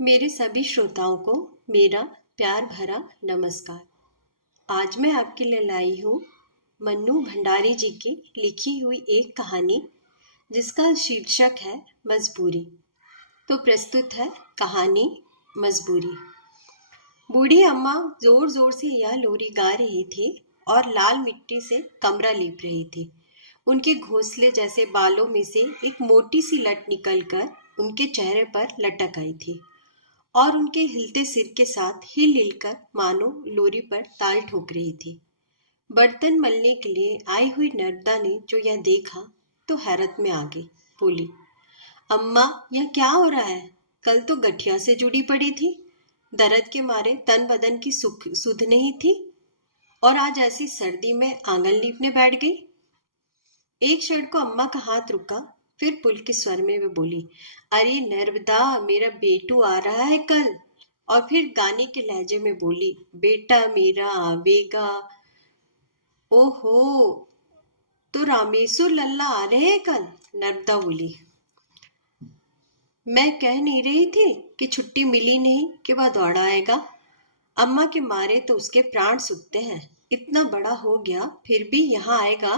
मेरे सभी श्रोताओं को मेरा प्यार भरा नमस्कार। आज मैं आपके लिए लाई हूँ मन्नू भंडारी जी की लिखी हुई एक कहानी जिसका शीर्षक है मजबूरी। तो प्रस्तुत है कहानी मजबूरी। बूढ़ी अम्मा जोर जोर से यह लोरी गा रही थी और लाल मिट्टी से कमरा लीप रही थी। उनके घोंसले जैसे बालों में से एक मोटी सी लट निकलकर उनके चेहरे पर लटक आई थी और उनके हिलते सिर के साथ हिल हिलकर मानो लोरी पर ताल ठोक रही थी। बर्तन मलने के लिए आई हुई नर्मदा ने जो यह देखा तो हैरत में आ गई। बोली, अम्मा यह क्या हो रहा है? कल तो गठिया से जुड़ी पड़ी थी, दर्द के मारे तन बदन की सुध नहीं थी और आज ऐसी सर्दी में आंगन लीपने बैठ गई। एक क्षण को अम्मा का हाथ रुका, फिर पुलकित स्वर में वे बोली, अरे नर्मदा, मेरा बेटू आ रहा है कल। और फिर गाने के लहजे में बोली, बेटा मेरा आवेगा। ओहो, तो रामेश्वर लल्ला आ रहे हैं कल? नर्मदा बोली, मैं कह नहीं रही थी कि छुट्टी मिली नहीं कि वह दौड़ा आएगा। अम्मा के मारे तो उसके प्राण सूखते हैं। इतना बड़ा हो गया फिर भी यहाँ आएगा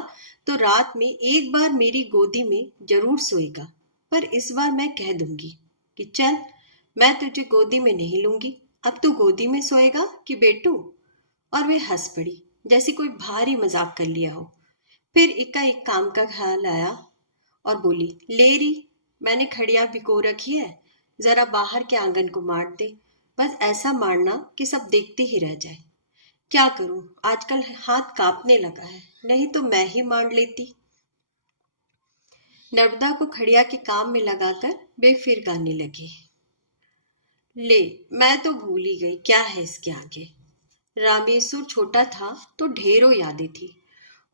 तो रात में एक बार मेरी गोदी में जरूर सोएगा। पर इस बार मैं कह दूंगी कि चल, मैं तुझे गोदी में नहीं लूंगी, अब तू गोदी में सोएगा कि बेटू। और वे हंस पड़ी जैसे कोई भारी मजाक कर लिया हो। फिर एकाएक काम का ख्याल आया और बोली, लेरी, मैंने खड़िया भिगो रखी है, जरा बाहर के आंगन को मार दे। बस ऐसा मारना कि सब देखते ही रह जाए। क्या करूं, आजकल हाथ कांपने लगा है, नहीं तो मैं ही मार लेती। नर्मदा को खड़िया के काम में लगाकर वे फिर गाने लगी। ले, मैं तो भूल ही गई क्या है इसके आगे। रामेश्वर छोटा था तो ढेरों यादें थी,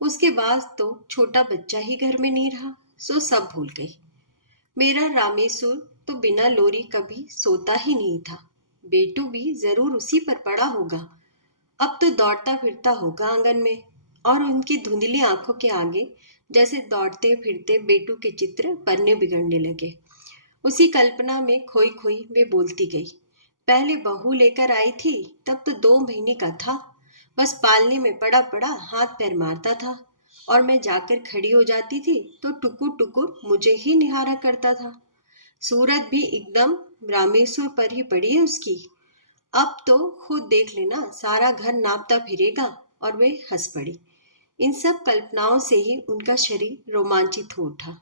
उसके बाद तो छोटा बच्चा ही घर में नहीं रहा, सो सब भूल गई। मेरा रामेश्वर तो बिना लोरी कभी सोता ही नहीं था। बेटू भी जरूर उसी पर पड़ा होगा। अब तो दौड़ता फिरता होगा आंगन में और उनकी धुंधली आंखों के आगे जैसे दौड़ते फिरते बेटू के चित्र बनने बिगड़ने लगे। उसी कल्पना में खोई खोई वे बोलती गई, पहले बहू लेकर आई थी तब तो 2 महीने का था, बस पालने में पड़ा पड़ा हाथ पैर मारता था और मैं जाकर खड़ी हो जाती थी तो टुकुर टुकुर मुझे ही निहारा करता था। सूरत भी एकदम रामेश्वर पर ही पड़ी है उसकी। अब तो खुद देख लेना, सारा घर नापता फिरेगा। और वे हंस पड़ी। इन सब कल्पनाओं से ही उनका शरीर रोमांचित हो उठा।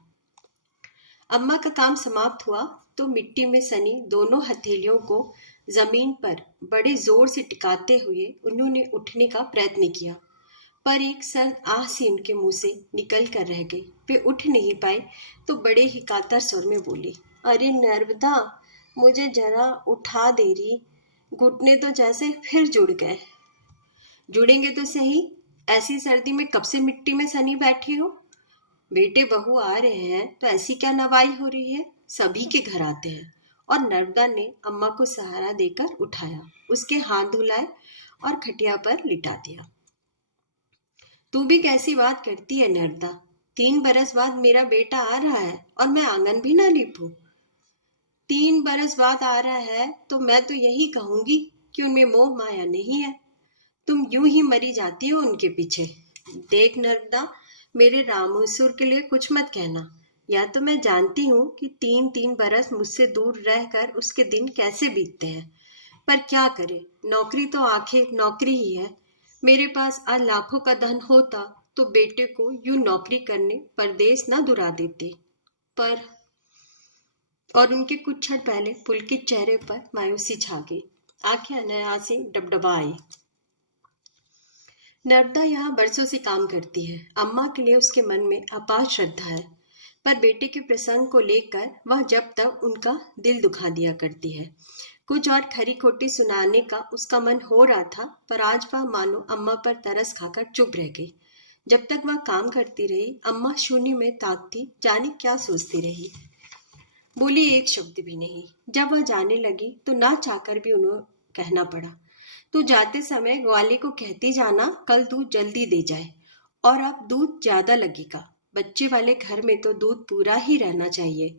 अम्मा का काम समाप्त हुआ तो मिट्टी में सनी दोनों हथेलियों को जमीन पर बड़े जोर से टिकाते हुए उन्होंने उठने का प्रयत्न किया, पर एक सर्द आह सी उनके मुंह से निकल कर रह गई। वे उठ नहीं पाए तो बड़े ही कातर स्वर में बोली, अरे नर्मदा, मुझे जरा उठा दे रही, घुटने तो जैसे फिर जुड़ गए। जुड़ेंगे तो सही, ऐसी सर्दी में कब से मिट्टी में सनी बैठी हो? बेटे बहू आ रहे हैं तो ऐसी क्या नवाई हो रही है, सभी के घर आते हैं। और नर्मदा ने अम्मा को सहारा देकर उठाया, उसके हाथ धुलाए और खटिया पर लिटा दिया। तू भी कैसी बात करती है नर्मदा, 3 बरस बाद मेरा बेटा आ रहा है और मैं आंगन भी ना लीपूं। 3 बरस बाद आ रहा है तो मैं तो यही कहूंगी कि उनमें मोह माया नहीं है, तुम यूं ही मरी जाती हो उनके पीछे। देख नर्मदा, मेरे रामेश्वर के लिए कुछ मत कहना। या तो मैं जानती हूँ कि 3 3 बरस मुझसे दूर रहकर उसके दिन कैसे बीतते हैं, पर क्या करे, नौकरी तो आखिर नौकरी ही है। मेरे पास आज लाखों का धन होता तो बेटे को यूं नौकरी करने परदेश न दुरा देते। पर और उनके कुछ क्षण पहले पुलकित चेहरे पर मायूसी छा गई, आंखें अनायासे डबडबा आई। नर्मदा यहाँ बरसों से काम करती है, अम्मा के लिए उसके मन में अपार श्रद्धा है, पर बेटे के प्रसंग को लेकर वह जब तक उनका दिल दुखा दिया करती है। कुछ और खरी खोटी सुनाने का उसका मन हो रहा था, पर आज वह मानो अम्मा पर तरस खाकर चुप रह गई। जब तक वह काम करती रही, अम्मा शून्य में ताकती जाने क्या सोचती रही। बोली एक शब्द भी नहीं। जब वह जाने लगी तो ना चाहकर भी उन्हें कहना पड़ा, तू जाते समय ग्वाले को कहती जाना कल दूध जल्दी दे जाए, और अब दूध ज्यादा लगेगा, बच्चे वाले घर में तो दूध पूरा ही रहना चाहिए।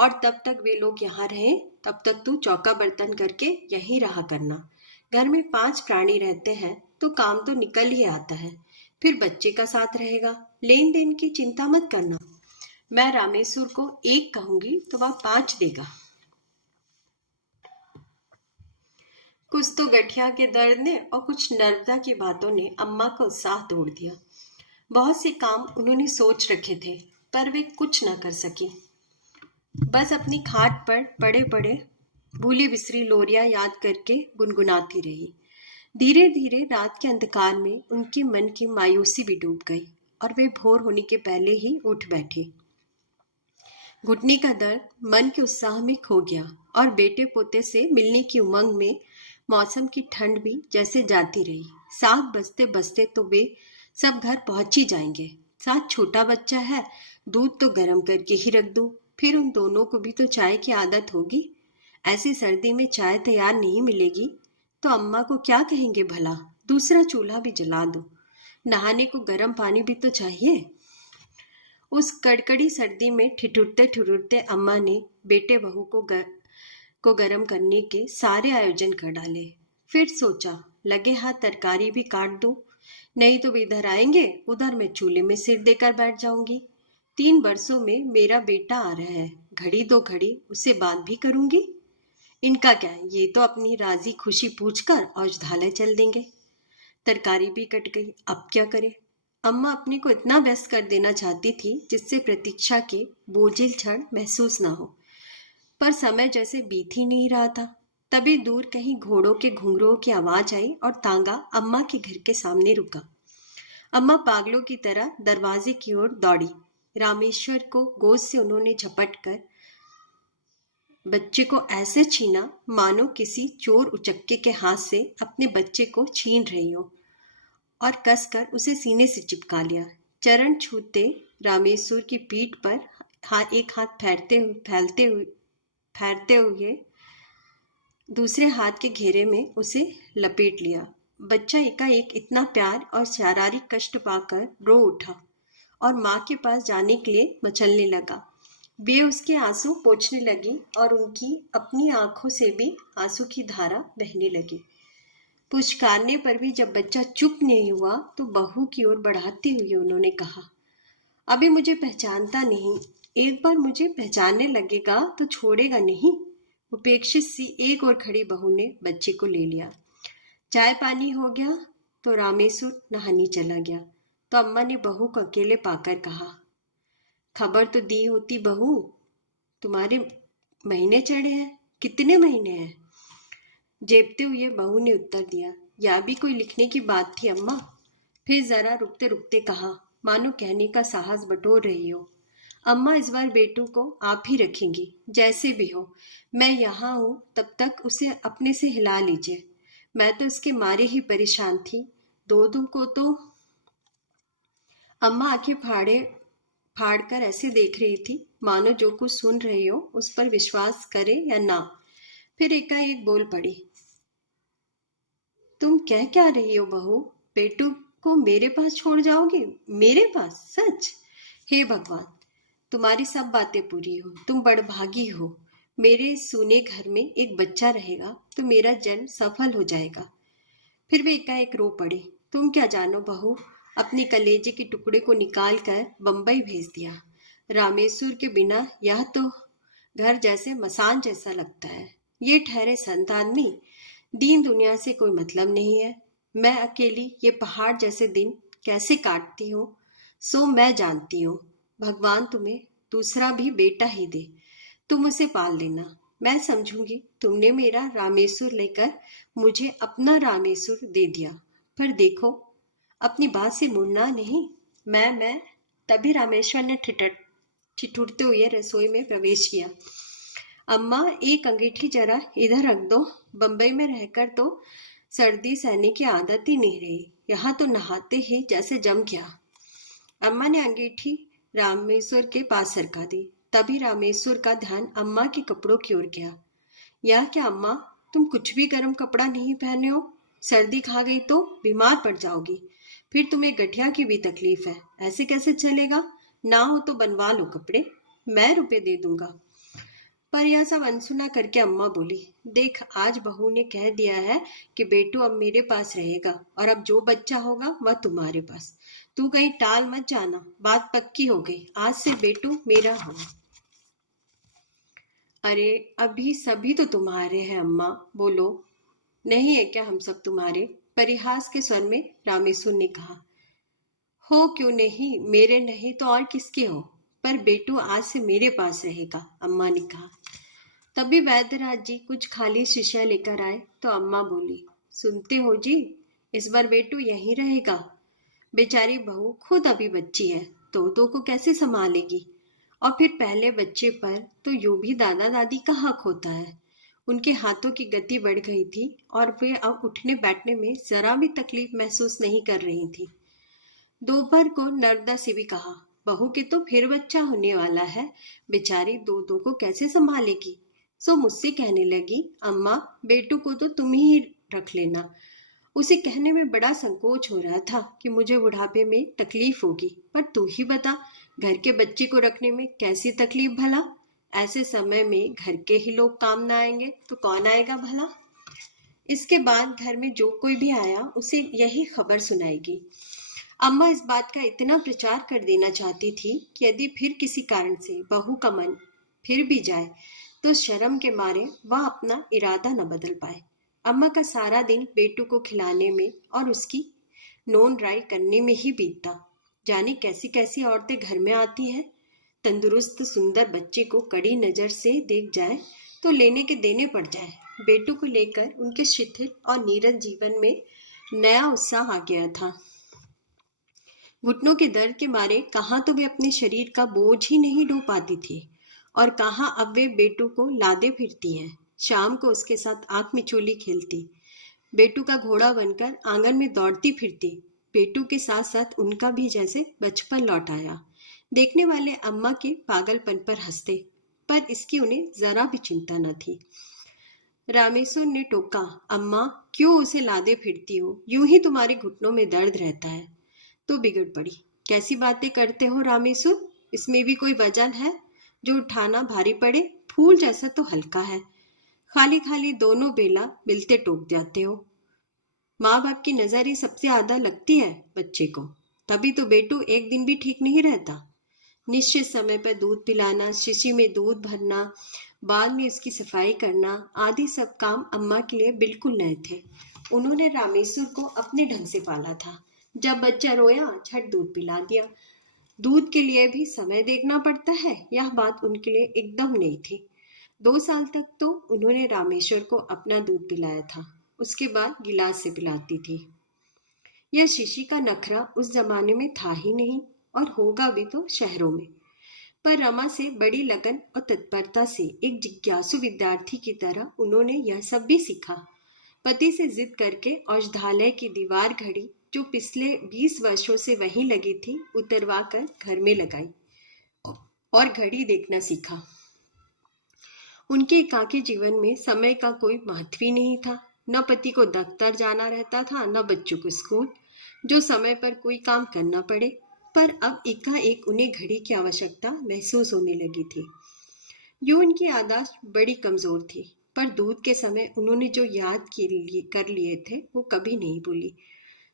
और तब तक वे लोग यहाँ रहें, तब तक तू चौका बर्तन करके यहीं रहा करना। घर में 5 प्राणी रहते हैं तो काम तो निकल ही आता है। फिर बच्चे का साथ रहेगा, लेन देन की चिंता मत करना। मैं रामेश्वर को 1 कहूंगी तो वह 5 देगा। कुछ तो गठिया के दर्द ने और कुछ नर्मदा की बातों ने अम्मा का उत्साह तोड़ दिया। बहुत से काम उन्होंने सोच रखे थे, पर वे कुछ न कर सकी। बस अपनी खाट पर पड़े पड़े भूली बिसरी लोरियां याद करके गुनगुनाती रही। धीरे धीरे रात के अंधकार में उनकी मन की मायूसी भी डूब गई और वे भोर होने के पहले ही उठ बैठी। घुटने का दर्द मन के उत्साह में खो गया और बेटे पोते से मिलने की उमंग में मौसम की ठंड भी जैसे जाती रही। 7 बजते बजते तो वे सब घर पहुंच ही जाएंगे। साथ छोटा बच्चा है, दूध तो गर्म करके ही रख दूं, फिर उन दोनों को भी तो चाय की आदत होगी। ऐसी सर्दी में चाय तैयार नहीं मिलेगी तो अम्मा को क्या कहेंगे भला। दूसरा चूल्हा भी जला दो, नहाने को गर्म पानी भी तो चाहिए। उस कड़कड़ी सर्दी में ठिठुरते ठिठुरते अम्मा ने बेटे बहू को गर्म करने के सारे आयोजन कर डाले। फिर सोचा, लगे हाथ तरकारी भी काट दूं, नहीं तो वे इधर आएंगे, उधर मैं चूल्हे में सिर देकर बैठ जाऊंगी। 3 वर्षों में मेरा बेटा आ रहा है, घड़ी 2 घड़ी उससे बात भी करूंगी। इनका क्या है, ये तो अपनी राजी खुशी पूछकर औषधालय चल देंगे। तरकारी भी कट गई, अब क्या करे। अम्मा अपने को इतना व्यस्त कर देना चाहती थी जिससे प्रतीक्षा के बोझिल क्षण महसूस ना हो, पर समय जैसे बीत ही नहीं रहा था। तभी दूर कहीं घोड़ों के घुंघरुओं की आवाज आई और तांगा अम्मा के घर के सामने रुका। अम्मा पागलों की तरह दरवाजे की ओर दौड़ी। रामेश्वर को गोद से उन्होंने झपट कर बच्चे को ऐसे छीना मानो किसी चोर उचक्के के हाथ से अपने बच्चे को छीन रही हो, और कसकर उसे सीने से चिपका लिया। चरण छूते रामेश्वर की पीठ पर एक हाथ फैलते हुए दूसरे हाथ के घेरे में उसे लपेट लिया। बच्चा एकाएक इतना प्यार और शारीरिक कष्ट पाकर रो उठा और माँ के पास जाने के लिए मचलने लगा। वे उसके आंसू पोंछने लगी और उनकी अपनी आंखों से भी आंसू की धारा बहने लगी। पुचकारने पर भी जब बच्चा चुप नहीं हुआ तो बहू की ओर बढ़ाते हुए उन्होंने कहा, अभी मुझे पहचानता नहीं, एक बार मुझे पहचानने लगेगा तो छोड़ेगा नहीं। उपेक्षित सी एक और खड़ी बहू ने बच्चे को ले लिया। चाय पानी हो गया तो रामेश्वर नहाने चला गया तो अम्मा ने बहू को अकेले पाकर कहा, खबर तो दी होती बहू, तुम्हारे महीने चढ़े हैं। कितने महीने हैं? जेबते हुए बहू ने उत्तर दिया, यह भी कोई लिखने की बात थी अम्मा। फिर जरा रुकते रुकते कहा, मानो कहने का साहस बटोर रही हो, अम्मा इस बार बेटू को आप ही रखेंगी, जैसे भी हो। मैं यहाँ हूँ, तब तक उसे अपने से हिला लीजिए। मैं तो इसके मारे ही परेशान थी। दो को तो अम्मा आंखें फाड़ कर ऐसे देख रही थी मानो जो कुछ सुन रही हो उस पर विश्वास करे या ना। फिर एकाएक बोल पड़ी, तुम कह क्या रही हो बहू? बेटू को मेरे पास छोड़ जाओगे? मेरे पास? सच? हे भगवान, तुम्हारी सब बातें पूरी हो, तुम बड़भागी हो। मेरे सूने घर में एक बच्चा रहेगा तो मेरा जन्म सफल हो जाएगा। फिर वे एकाएक रो पड़े, तुम क्या जानो बहू, अपने कलेजे के टुकड़े को निकाल कर बम्बई भेज दिया। रामेश्वर के बिना यह तो घर जैसे मसान जैसा लगता है। ये ठहरे संत आदमी, दीन दुनिया से कोई मतलब नहीं है। मैं अकेली ये पहाड़ जैसे दिन कैसे काटती हूँ सो मैं जानती हूँ। भगवान तुम्हें दूसरा भी बेटा ही दे, तुम उसे पाल लेना। मैं समझूंगी तुमने मेरा रामेश्वर लेकर मुझे अपना रामेश्वर दे दिया, पर देखो अपनी बात से मुड़ना नहीं। मैं तभी रामेश्वर ने ठिठुरते हुए रसोई में प्रवेश किया। अम्मा, एक अंगीठी जरा इधर रख दो, बम्बई में रहकर तो सर्दी सहने की आदत ही नहीं रही, यहाँ तो नहाते ही जैसे जम गया। अम्मा ने अंगीठी रामेश्वर के पास सरका दी। तभी रामेश्वर का ध्यान अम्मा के कपड़ों की ओर गया। यह क्या अम्मा, तुम कुछ भी गर्म कपड़ा नहीं पहने हो? सर्दी खा गई तो बीमार पड़ जाओगी, फिर तुम्हें गठिया की भी तकलीफ है, ऐसे कैसे चलेगा? ना हो तो बनवा लो कपड़े, मैं रुपए दे दूंगा। पर यह सब अनसुना करके अम्मा बोली, देख आज बहू ने कह दिया है कि बेटू अब मेरे पास रहेगा और अब जो बच्चा होगा वह तुम्हारे पास। तू कहीं टाल मत जाना, बात पक्की हो गई, आज से बेटू मेरा होगा। अरे अभी सभी तो तुम्हारे हैं अम्मा, बोलो। नहीं है क्या हम सब तुम्हारे? परिहास के स्वर में रामेश्वर ने कहा। हो क्यों नहीं, मेरे नहीं तो और किसके हो, पर बेटू आज से मेरे पास रहेगा, अम्मा ने कहा। तभी वैद्यराज जी कुछ खाली शीशियां लेकर आए तो अम्मा बोली, सुनते हो जी, इस बार बेटू यहीं रहेगा। बेचारी बहू खुद अभी बच्ची है, तो को कैसे संभालेगी? और फिर पहले बच्चे पर तो यूं भी दादा दादी का हक होता है। उनके हाथों की गति बढ़ गई थी और वे अब उठने बैठने में जरा भी तकलीफ महसूस नहीं कर रही थी। दोपहर को नर्मदा से भी कहा, बहू के तो फिर बच्चा होने वाला है, बेचारी दो को कैसे संभालेगी? सो मुझसे कहने लगी, अम्मा बेटू को तो तुम ही रख लेना। उसे कहने में बड़ा संकोच हो रहा था कि मुझे बुढ़ापे में तकलीफ होगी, पर तू ही बता, घर के बच्चे को रखने में कैसी तकलीफ भला? ऐसे समय में घर के ही लोग काम ना आएंगे तो कौन आएगा भला? इसके बाद घर में जो कोई भी आया उसे यही खबर सुनाएगी। अम्मा इस बात का इतना प्रचार कर देना चाहती थी कि यदि फिर किसी कारण से बहू का मन फिर भी जाए तो शर्म के मारे वह अपना इरादा न बदल पाए। अम्मा का सारा दिन बेटू को खिलाने में और उसकी नोन राई करने में ही बीतता। जाने कैसी कैसी औरतें घर में आती हैं, तंदुरुस्त सुंदर बच्चे को कड़ी नजर से देख जाए तो लेने के देने पड़ जाए। बेटू को लेकर उनके शिथिल और नीरस जीवन में नया उत्साह आ गया था। घुटनों के दर्द के मारे कहाँ तो वे अपने शरीर का बोझ ही नहीं ढो पाती थी और कहाँ अब वे बेटू को लादे फिरती हैं। शाम को उसके साथ आंख मिचोली खेलती, बेटू का घोड़ा बनकर आंगन में दौड़ती फिरती। बेटू के साथ साथ उनका भी जैसे बचपन लौट आया। देखने वाले अम्मा के पागलपन पर हंसते, पर इसकी उन्हें जरा भी चिंता न थी। रामेश्वर ने टोका, अम्मा क्यों उसे लादे फिरती हो, यूं ही तुम्हारे घुटनों में दर्द रहता है। तो बिगड़ पड़ी, कैसी बातें करते हो रामेश्वर, इसमें भी कोई वजन है? जो उठाना भारी पड़े, फूल जैसा तो हल्का है, खाली खाली दोनों बेला मिलते टोक जाते हो। माँ बाप की नजर ही सबसे ज्यादा लगती है बच्चे को, तभी तो बेटू एक दिन भी ठीक नहीं रहता। निश्चित समय पर दूध पिलाना, शीशी में दूध भरना, बाद में उसकी सफाई करना आदि सब काम अम्मा के लिए बिल्कुल नए थे। उन्होंने रामेश्वर को अपने ढंग से पाला था। जब बच्चा रोया झट दूध पिला दिया। दूध के लिए भी समय देखना पड़ता है, यह बात उनके लिए एकदम नई थी। 2 साल तक तो उन्होंने रामेश्वर को अपना दूध पिलाया था, उसके बाद गिलास से पिलाती थी। यह शीशी का नखरा उस जमाने में था ही नहीं और होगा भी तो शहरों में। पर रमा से बड़ी लगन और तत्परता से एक जिज्ञासु विद्यार्थी की तरह उन्होंने यह सब भी सीखा। पति से जिद करके औषधालय की दीवार घड़ी जो पिछले 20 वर्षों से वहीं लगी थी उतरवा कर घर में लगाई और घड़ी देखना सीखा। उनके एकाकी जीवन में समय का कोई महत्व ही नहीं था। न पति को दफ्तर जाना रहता था, न बच्चों को स्कूल, जो समय पर कोई काम करना पड़े। पर अब एकाएक उन्हें घड़ी की आवश्यकता महसूस होने लगी थी। यूं उनकी याददाश्त बड़ी कमजोर थी, पर दूध के समय उन्होंने जो याद कर लिए थे वो कभी नहीं भूली।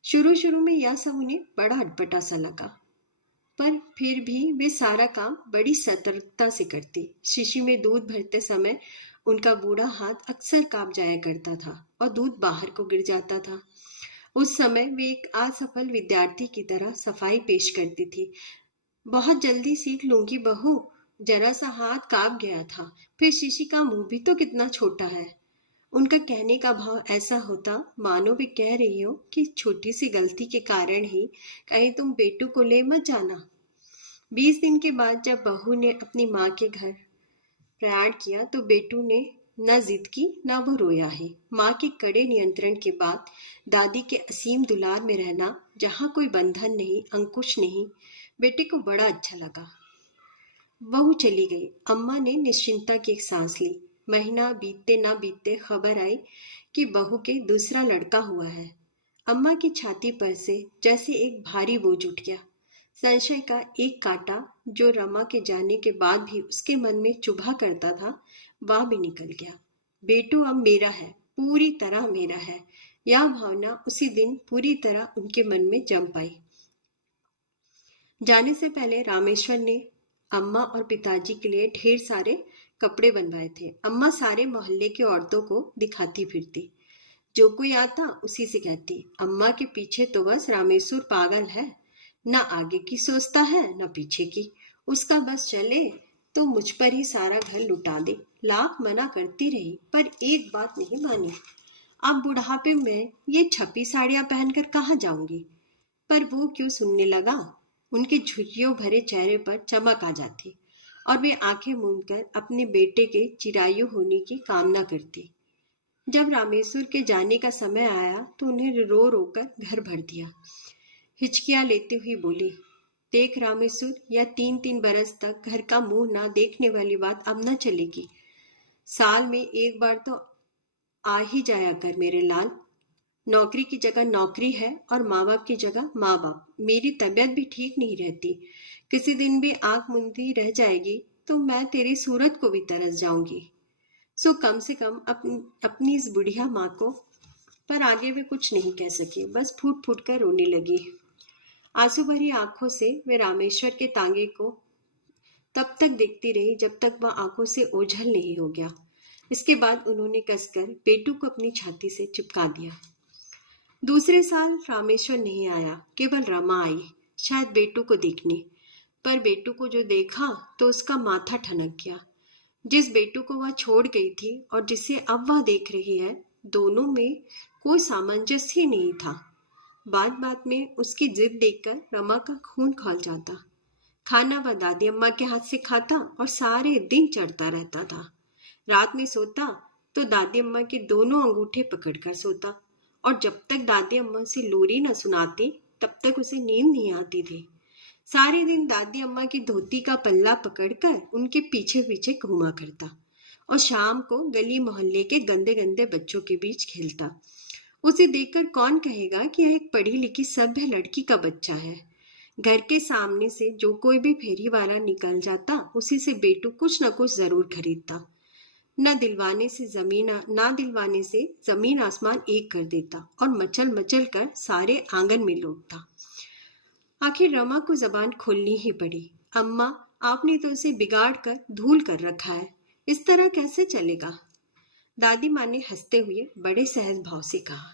शुरू शुरू में यह सब उन्हें बड़ा अटपटा सा लगा, पर फिर भी वे सारा काम बड़ी सतर्कता से करती। शीशी में दूध भरते समय उनका बूढ़ा हाथ अक्सर कांप जाया करता था और दूध बाहर को गिर जाता था। उस समय वे एक असफल विद्यार्थी की तरह सफाई पेश करती थी। बहुत जल्दी सीख लूंगी बहू, जरा सा हाथ कांप गया था, फिर शीशी का मुंह भी तो कितना छोटा है। उनका कहने का भाव ऐसा होता मानो वे कह रही हो कि छोटी सी गलती के कारण ही कहीं तुम बेटू को ले मत जाना। 20 दिन के बाद जब बहू ने अपनी माँ के घर प्रयाण किया तो बेटू ने न जिद की न वो रोया है। माँ के कड़े नियंत्रण के बाद दादी के असीम दुलार में रहना, जहाँ कोई बंधन नहीं, अंकुश नहीं, बेटे को बड़ा अच्छा लगा। बहू चली गई। अम्मा ने निश्चिंता की एक सांस ली। महीना बीतते ना बीतते खबर आई कि बहू के दूसरा लड़का हुआ है। अम्मा की छाती पर से जैसे एक भारी बोझ उठ गया। संशय का एक कांटा जो रमा के जाने के बाद भी उसके मन में चुभा करता था, वह भी निकल गया। बेटू अब मेरा है, पूरी तरह मेरा है। यह भावना उसी दिन पूरी तरह उनके मन में जम पाई। जाने से पहले रामेश्वर ने अम्मा और पिताजी के लिए ढेर सारे कपड़े बनवाए थे। अम्मा सारे मोहल्ले की औरतों को दिखाती फिरती। जो कोई आता उसी से कहती, अम्मा के पीछे तो बस रामेश्वर पागल है, न आगे की सोचता है न पीछे की। उसका बस चले तो मुझ पर ही सारा घर लुटा दे। लाख मना करती रही पर एक बात नहीं मानी। अब बुढ़ापे में ये छपी साड़ियां पहनकर कहाँ जाऊंगी। पर वो क्यों सुनने लगा। उनके झुर्रियों भरे चेहरे पर चमक आ जाती और वे आंखें मूंदकर अपने बेटे के चिरायु होने की कामना करती। जब रामेश्वर के जाने का समय आया तो उन्हें रो रो कर घर भर दिया। हिचकियां लेते हुए बोली, देख रामेश्वर, यह 3-3 बरस तक घर का मुंह ना देखने वाली बात अब न चलेगी। साल में एक बार तो आ ही जाया कर मेरे लाल। नौकरी की जगह नौकरी है और माँ बाप की जगह माँ बाप। मेरी तबीयत भी ठीक नहीं रहती। किसी दिन भी आंख मूंदी रह जाएगी तो मैं तेरी सूरत को भी तरस जाऊंगी। सो कम से कम अपनी इस बुढ़िया माँ को। पर आगे वे कुछ नहीं कह सके, बस फूट फूट कर रोने लगी। आंसू भरी आंखों से वे रामेश्वर के तांगे को तब तक देखती रही जब तक वह आंखों से ओझल नहीं हो गया। इसके बाद उन्होंने कसकर बेटू को अपनी छाती से चिपका दिया। दूसरे साल रामेश्वर नहीं आया, केवल रमा आई, शायद बेटू को देखने। पर बेटू को जो देखा तो उसका माथा ठनक गया। जिस बेटू को वह छोड़ गई थी और जिसे अब वह देख रही है, दोनों में कोई सामंजस्य ही नहीं था। बात बात में उसकी जिद देखकर रमा का खून खौल जाता। खाना वह दादी अम्मा के हाथ से खाता और सारे दिन चढ़ता रहता था। रात में सोता तो दादी अम्मा के दोनों अंगूठे पकड़कर सोता और जब तक दादी अम्मा से लोरी न सुनाती तब तक उसे नींद नहीं आती थी। सारे दिन दादी अम्मा की धोती का पल्ला पकड़कर उनके पीछे पीछे घूमा करता और शाम को गली मोहल्ले के गंदे गंदे बच्चों के बीच खेलता। उसे देखकर कौन कहेगा कि यह एक पढ़ी लिखी सभ्य लड़की का बच्चा है। घर के सामने से जो कोई भी फेरी वाला निकल जाता उसी से बेटू कुछ न कुछ जरूर खरीदता। न दिलवाने से जमीन आसमान एक कर देता और मचल मचल कर सारे आंगन में लौटता। आखिर रमा को जबान खोलनी ही पड़ी। अम्मा, आपने तो उसे बिगाड़ कर धूल कर रखा है, इस तरह कैसे चलेगा। दादी माँ ने हंसते हुए बड़े सहज भाव से कहा,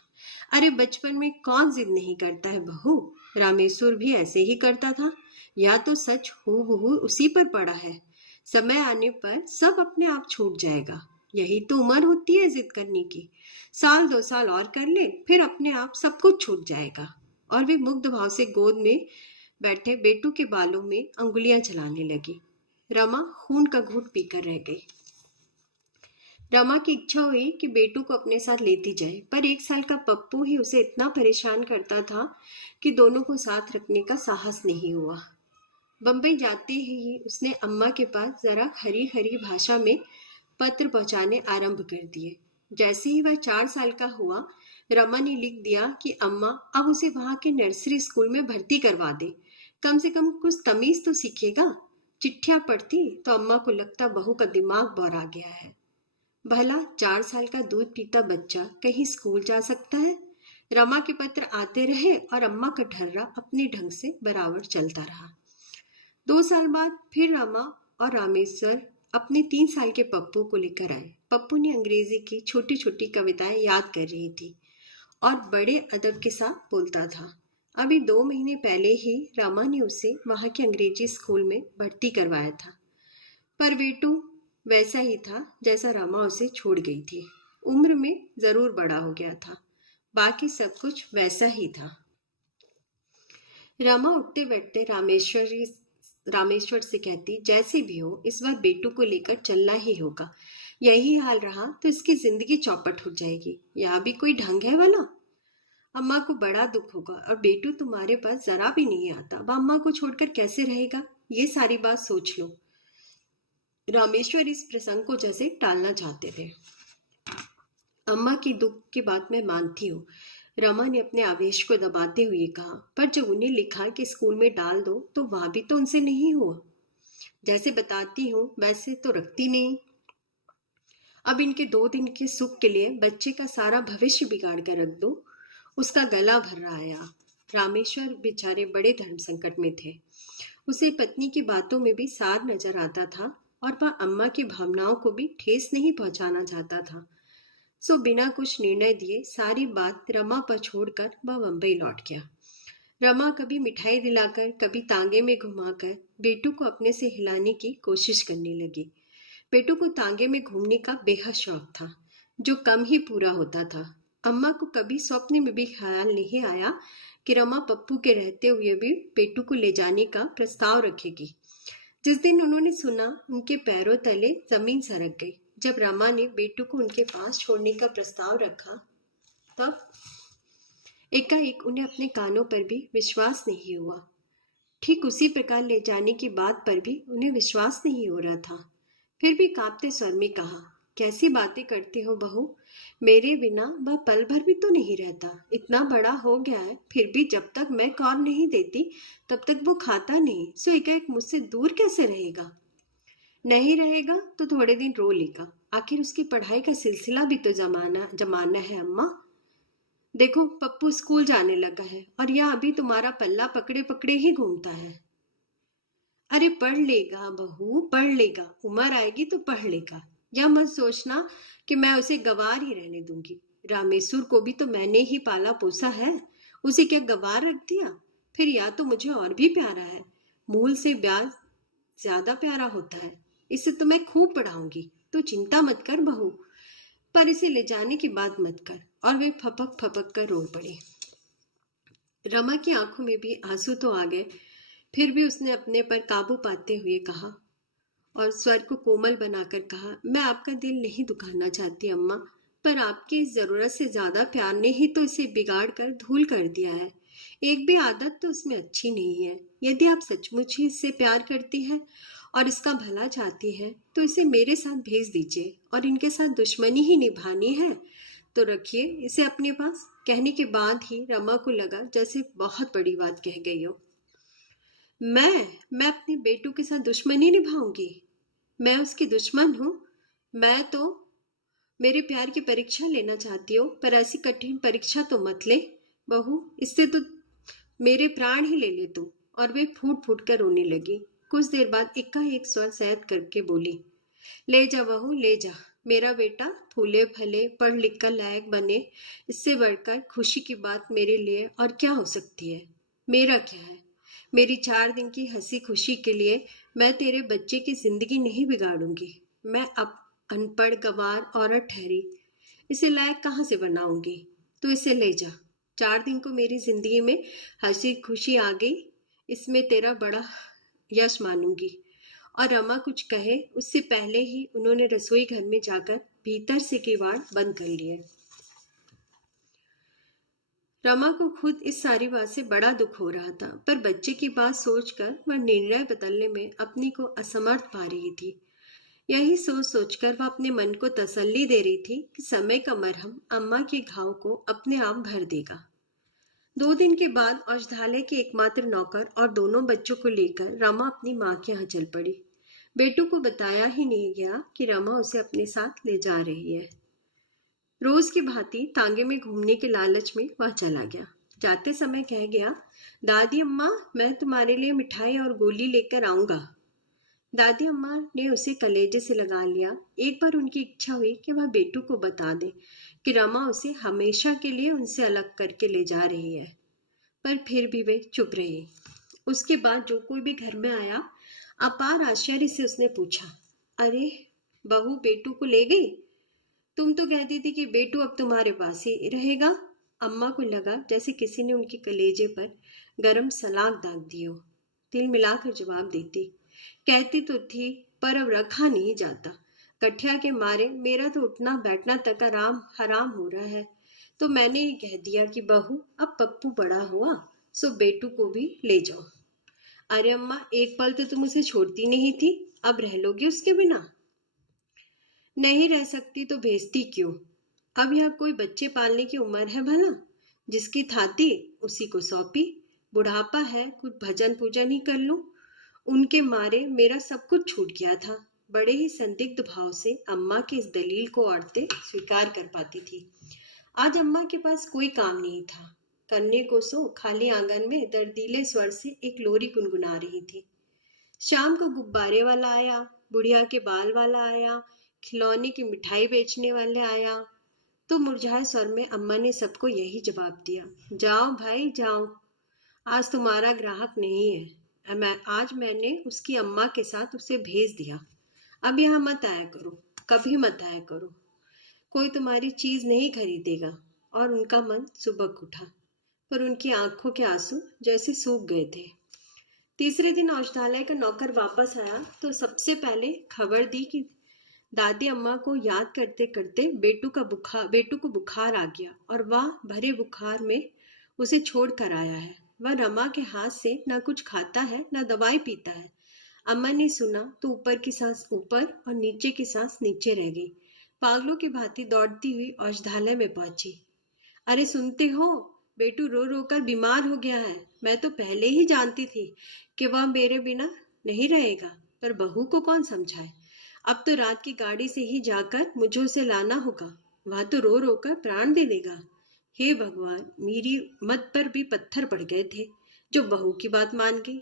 अरे बचपन में कौन जिद नहीं करता है बहू। रामेश्वर भी ऐसे ही करता था। यह तो सच हूबहू उसी पर पड़ा है। समय आने पर सब अपने आप छूट जाएगा। यही तो उम्र होती है जिद करने की। 1-2 साल और कर ले, फिर अपने आप सब कुछ छूट जाएगा। और वे मुग्ध भाव से गोद में बैठे बेटू के बालों में अंगुलियां चलाने लगी। रमा खून का घूंट पीकर रह गई। रमा की इच्छा हुई कि बेटू को अपने साथ लेती जाए, पर 1 साल का पप्पू ही उसे इतना परेशान करता था कि दोनों को साथ रखने का साहस नहीं हुआ। बम्बई जाते ही उसने अम्मा के पास जरा खरी खरी भाषा में पत्र पहुंचाने आरंभ कर दिए। जैसे ही वह 4 साल का हुआ, रमा ने लिख दिया कि अम्मा अब उसे वहां के नर्सरी स्कूल में भर्ती करवा दे, कम से कम कुछ तमीज तो सीखेगा। चिट्ठियां पढ़ती तो अम्मा को लगता बहू का दिमाग बौरा गया है। भला 4 साल का दूध पीता बच्चा कहीं स्कूल जा सकता है। रमा के पत्र आते रहे और अम्मा का ढर्रा अपने ढंग से बराबर चलता रहा। 2 साल बाद फिर रमा और रामेश्वर अपने 3 साल के पप्पू को लेकर आए। पप्पू ने अंग्रेजी की छोटी छोटी कविताएं याद कर रही थी और बड़े अदब के साथ बोलता था। अभी 2 महीने पहले ही रमा ने उसे वहां के अंग्रेजी स्कूल में भर्ती करवाया था। पर बेटू वैसा ही था जैसा रमा उसे छोड़ गई थी। उम्र में जरूर बड़ा हो गया था, बाकी सब कुछ वैसा ही था। रमा उठते बैठते रामेश्वर से कहती, जैसे भी हो इस बार बेटू को लेकर चलना ही होगा। यही हाल रहा तो इसकी जिंदगी चौपट हो जाएगी। यह भी कोई ढंग है भला। अम्मा को बड़ा दुख होगा और बेटू तुम्हारे पास जरा भी नहीं आता। वह अम्मा को छोड़कर कैसे रहेगा, ये सारी बात सोच लो। रामेश्वर इस प्रसंग को जैसे टालना चाहते थे। अम्मा की दुख की बात मैं मानती हूँ, रमा ने अपने आवेश को दबाते हुए कहा, पर जब उन्हें लिखा कि स्कूल में डाल दो तो वह भी तो उनसे नहीं हुआ। जैसे बताती हूँ वैसे तो रखती नहीं। अब इनके 2 दिन के सुख के लिए बच्चे का सारा भविष्य बिगाड़ कर रख दो। उसका गला भर आया। रामेश्वर बेचारे बड़े धर्म संकट में थे। उसे पत्नी की बातों में भी सार नजर आता था और वह अम्मा की भावनाओं को भी ठेस नहीं पहुंचाना चाहता था। सो बिना कुछ निर्णय दिए सारी बात रमा पर छोड़कर वह बम्बई लौट गया। रमा कभी मिठाई दिलाकर, कभी तांगे में घुमाकर बेटू को अपने से हिलाने की कोशिश करने लगी। बेटू को तांगे में घूमने का बेहद शौक था, जो कम ही पूरा होता था। अम्मा को कभी स्वप्न में भी ख्याल नहीं आया कि रमा पप्पू के रहते हुए भी बेटू को ले जाने का प्रस्ताव रखेगी। जिस दिन उन्होंने सुना, उनके पैरों तले जमीन सरक गई। जब रमा ने बेटू को उनके पास छोड़ने का प्रस्ताव रखा, तब एकाएक उन्हें अपने कानों पर भी विश्वास नहीं हुआ। ठीक उसी प्रकार ले जाने की बात पर भी उन्हें विश्वास नहीं हो रहा था। फिर भी कांपते स्वर में कहा, कैसी बातें करते हो बहू, मेरे बिना वह पल भर भी तो नहीं रहता। इतना बड़ा हो गया है, फिर भी जब तक मैं कौर नहीं देती तब तक वो खाता नहीं। सो एकाएक मुझसे दूर कैसे रहेगा? नहीं रहेगा तो थोड़े दिन रो लेगा। आखिर उसकी पढ़ाई का सिलसिला भी तो जमाना है अम्मा। देखो पप्पू स्कूल जाने लगा है और यह अभी तुम्हारा पल्ला पकड़े पकड़े ही घूमता है। अरे पढ़ लेगा बहू, पढ़ लेगा। उम्र आएगी तो पढ़ लेगा। यह मत सोचना कि मैं उसे गवार ही रहने दूंगी। रामेश्वर को भी तो मैंने ही पाला पोसा है। उसे क्या गवार रख दिया? फिर या तो मुझे और भी प्यारा है। मूल से ब्याज ज्यादा प्यारा होता है। इसे तो मैं खूब पढ़ाऊंगी। तू चिंता मत कर बहू, पर इसे ले जाने की बात मत कर। और वे फपक फपक कर रो पड़ी। रमा की आंखों में भी आंसू तो आ गए, फिर भी उसने अपने पर काबू पाते हुए कहा और स्वर को कोमल बनाकर कहा, मैं आपका दिल नहीं दुखाना चाहती अम्मा, पर आपकी इस जरूरत से ज्यादा प्यार ने ही तो इसे बिगाड़ कर धूल कर दिया है। एक भी आदत तो उसमें अच्छी नहीं है। यदि आप सचमुच ही इससे प्यार करती हैं और इसका भला चाहती हैं, तो इसे मेरे साथ भेज दीजिए और इनके साथ दुश्मनी ही निभानी है तो रखिए इसे अपने पास। कहने के बाद ही रमा को लगा जैसे बहुत बड़ी बात कह गई हो। मैं अपने बेटू के साथ दुश्मनी निभाऊंगी? मैं उसकी दुश्मन हूं? मैं तो मेरे प्यार की परीक्षा लेना चाहती हो, पर ऐसी कठिन परीक्षा तो मत ले बहू। इससे तो मेरे प्राण ही ले ले तू। और वे फूट फूट कर रोने लगी। कुछ देर बाद एकाएक स्वर सैद करके बोली, ले जा बहू ले जा। मेरा बेटा फूले फले पढ़ लिख कर लायक बने, इससे बढ़कर खुशी की बात मेरे लिए और क्या हो सकती है? मेरा क्या है? मेरी 4 दिन की हंसी खुशी के लिए मैं तेरे बच्चे की जिंदगी नहीं बिगाड़ूंगी। मैं अब अनपढ़ गवार औरत ठहरी, इसे लायक कहाँ से बनाऊंगी? तू इसे ले जा। 4 दिन को मेरी जिंदगी में हंसी खुशी आ गई, इसमें तेरा बड़ा यश मानूंगी। और रमा कुछ कहे उससे पहले ही उन्होंने रसोई घर में जाकर भीतर से किवाड़ बंद कर लिए। रमा को खुद इस सारी बात से बड़ा दुख हो रहा था, पर बच्चे की बात सोचकर वह निर्णय बदलने में अपनी को असमर्थ पा रही थी। यही सोच सोचकर वह अपने मन को तसल्ली दे रही थी कि समय का मरहम अम्मा के घाव को अपने आप भर देगा। 2 दिन के बाद औषधालय के एकमात्र नौकर और दोनों बच्चों को लेकर रमा अपनी माँ के यहाँ चल पड़ी। बेटू को बताया ही नहीं गया कि रमा उसे अपने साथ ले जा रही है। रोज की भांति तांगे में घूमने के लालच में वह चला गया। जाते समय कह गया, दादी अम्मा मैं तुम्हारे लिए मिठाई और गोली लेकर आऊंगा। दादी अम्मा ने उसे कलेजे से लगा लिया। एक बार उनकी इच्छा हुई कि वह बेटू को बता दे कि रमा उसे हमेशा के लिए उनसे अलग करके ले जा रही है, पर फिर भी वे चुप रही। उसके बाद जो कोई भी घर में आया, अपार आश्चर्य से उसने पूछा, अरे बहू बेटू को ले गई? तुम तो कहती थी कि बेटू अब तुम्हारे पास ही रहेगा। अम्मा को लगा जैसे किसी ने उनके कलेजे पर गरम सलाख दाग दी हो। दिल मिलाकर जवाब देती, कहती तो थी पर अब रखा नहीं जाता। गठिया के मारे मेरा तो उठना बैठना तक आराम हराम हो रहा है, तो मैंने ही कह दिया कि बहू अब पप्पू बड़ा हुआ, सो बेटू को भी ले जाओ। अरे अम्मा एक पल तो तुम उसे छोड़ती नहीं थी, अब रह लोगी उसके बिना? नहीं रह सकती तो भेजती क्यों? अब यह कोई बच्चे पालने की उम्र है भला? जिसकी थाती उसी को सौंपी। बुढ़ापा है, कुछ भजन पूजन ही कर लूं। उनके मारे मेरा सब कुछ छूट गया था। बड़े ही संदिग्ध भाव से अम्मा की इस दलील को औरतें स्वीकार कर पाती थी। आज अम्मा के पास कोई काम नहीं था। करने को सो खाली आंगन में दर्दीले स्वर से एक लोरी गुनगुना रही थी। शाम को गुब्बारे वाला आया, बुढ़िया के बाल वाला आया, खिलौने की मिठाई बेचने वाले आया। तो मुरझाए स्वर में अम्मा ने सबको यही जवाब दिया, जाओ भाई जाओ, आज तुम्हारा ग्राहक नहीं है। आज मैंने उसकी अम्मा के साथ उसे भेज दिया। अब यहाँ मत आया करो, कभी मत आया करो, कोई तुम्हारी चीज नहीं खरीदेगा। और उनका मन सुबक उठा, पर उनकी आंखों के आंसू जैसे सूख गए थे। तीसरे दिन औषधालय का नौकर वापस आया तो सबसे पहले खबर दी कि दादी अम्मा को याद करते करते बेटू को बुखार आ गया और वह भरे बुखार में उसे छोड़ कर आया है। वह रमा के हाथ से ना कुछ खाता है ना दवाई पीता है। अम्मा ने सुना तो ऊपर की सांस ऊपर और नीचे की सांस नीचे रह गई। पागलों की भांति दौड़ती हुई औषधालय में पहुंची। अरे सुनते हो, बेटू रो रो कर बीमार हो गया है। मैं तो पहले ही जानती थी कि वह मेरे बिना नहीं रहेगा, पर बहू को कौन समझाए। अब तो रात की गाड़ी से ही जाकर मुझे उसे लाना होगा। वह तो रो रो कर प्राण दे देगा। हे भगवान, मेरी मत पर भी पत्थर पड़ गए थे जो बहू की बात मान गई।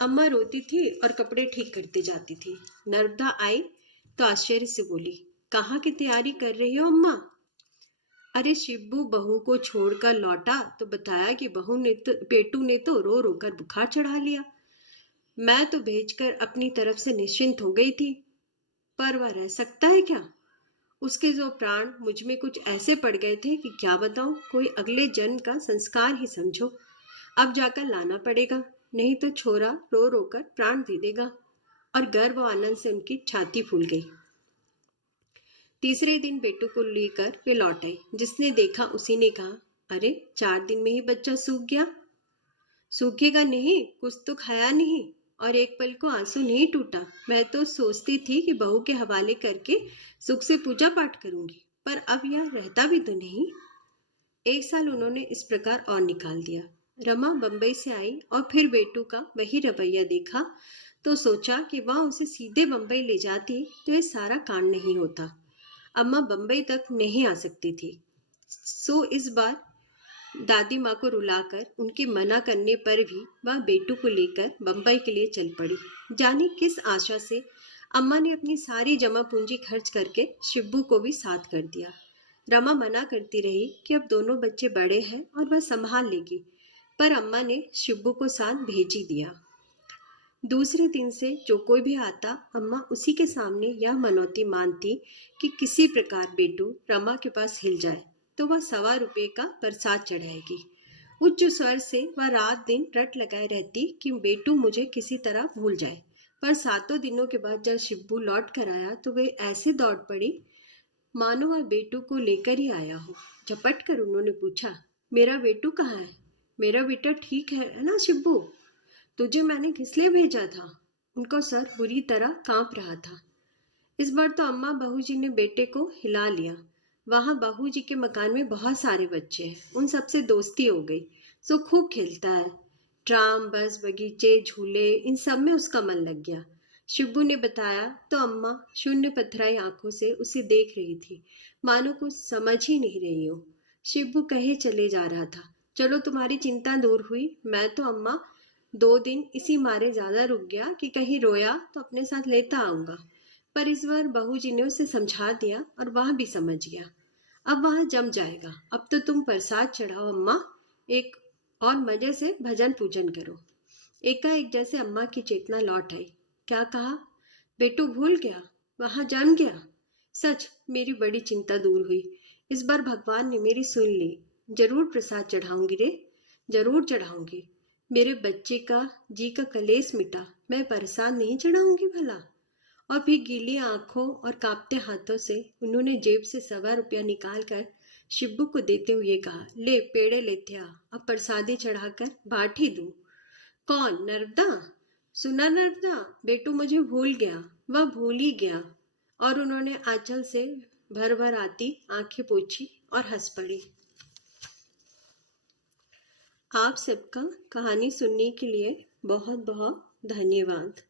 अम्मा रोती थी और कपड़े ठीक करती जाती थी। नर्मदा आई तो आश्चर्य से बोली, कहाँ की तैयारी कर रही हो अम्मा? अरे शिब्बू बहू को छोड़कर लौटा तो बताया कि पेटू ने तो रो रो कर बुखार चढ़ा लिया। मैं तो भेजकर अपनी तरफ से निश्चिंत हो गई थी, पर वह रह सकता है क्या? उसके जो प्राण मुझ में कुछ ऐसे पड़ गए थे कि क्या बताऊं, कोई अगले जन्म का संस्कार ही समझो। अब जाकर लाना पड़ेगा, नहीं तो छोरा रो रो कर प्राण दे देगा। और गर्व और आनंद से उनकी छाती फूल गई। तीसरे दिन बेटू को लेकर वे लौट आई। जिसने देखा उसी ने कहा, अरे 4 दिन में ही बच्चा सूख गया। सूखेगा नहीं, कुछ तो खाया नहीं और एक पल को आंसू नहीं टूटा। मैं तो सोचती थी कि बहू के हवाले करके सुख से पूजा पाठ करूंगी, पर अब यह रहता भी तो नहीं। 1 साल उन्होंने इस प्रकार और निकाल दिया। रमा बंबई से आई और फिर बेटू का वही रवैया देखा तो सोचा कि वह उसे सीधे बंबई ले जाती तो ये सारा कांड नहीं होता। अम्मा बंबई तक नहीं आ सकती थी, सो इस बार दादी माँ को रुलाकर उनके मना करने पर भी वह बेटू को लेकर बंबई के लिए चल पड़ी। जाने किस आशा से अम्मा ने अपनी सारी जमा पूंजी खर्च करके शिब्बू को भी साथ कर दिया। रमा मना करती रही कि अब दोनों बच्चे बड़े हैं और वह संभाल लेगी, पर अम्मा ने शिब्बू को साथ भेज ही दिया। दूसरे दिन से जो कोई भी आता अम्मा उसी के सामने यह मनौती मानती कि किसी प्रकार बेटू रमा के पास हिल जाए तो वह 1.25 रुपये का प्रसाद चढ़ाएगी। उच्च स्वर से वह रात दिन रट लगाए रहती कि बेटू मुझे किसी तरह भूल जाए। पर 7 दिनों के बाद जब शिब्बू लौट कर आया तो वे ऐसे दौड़ पड़ी मानो वह बेटू को लेकर ही आया हो। झपट कर उन्होंने पूछा, मेरा बेटू कहाँ है? मेरा बेटा ठीक है ना शिब्बू? तुझे मैंने किस लिए भेजा था? उनका सर बुरी तरह कांप रहा था। इस बार तो अम्मा बहू जी ने बेटे को हिला लिया। वहां बहू जी के मकान में बहुत सारे बच्चे हैं, उन सबसे दोस्ती हो गई, सो खूब खेलता है। ट्राम, बस, बगीचे, झूले, इन सब में उसका मन लग गया। शिब्बू ने बताया तो अम्मा शून्य पथराई आंखों से उसे देख रही थी, मानो कुछ समझ ही नहीं रही हो। शिब्बू कहे चले जा रहा था, चलो तुम्हारी चिंता दूर हुई। मैं तो अम्मा 2 दिन इसी मारे ज्यादा रुक गया कि कहीं रोया तो अपने साथ लेता आऊंगा। पर इस बार बहू जी ने उसे समझा दिया और वह भी समझ गया। अब वह जम जाएगा। अब तो तुम प्रसाद चढ़ाओ अम्मा, एक और मजे से भजन पूजन करो। एकाएक जैसे अम्मा की चेतना लौट आई। क्या कहा? बेटू भूल गया, वहां जम गया। सच, मेरी बड़ी चिंता दूर हुई। इस बार भगवान ने मेरी सुन ली। जरूर प्रसाद चढ़ाऊंगी रे, जरूर चढ़ाऊंगी। मेरे बच्चे का जी का कलेश मिटा, मैं प्रसाद नहीं चढ़ाऊंगी भला? और फिर गीली आंखों और कांपते हाथों से उन्होंने जेब से 1.25 रुपया निकालकर शिब्बू को देते हुए कहा, ले पेड़े लेते आ, अब प्रसादी चढ़ाकर बांट ही दूं। कौन? नर्मदा? सुना नर्मदा, बेटू मुझे भूल गया, वह भूल ही गया। और उन्होंने आंचल से भर भर आती आंखें पोंछी और हंस पड़ी। आप सबका कहानी सुनने के लिए बहुत बहुत धन्यवाद।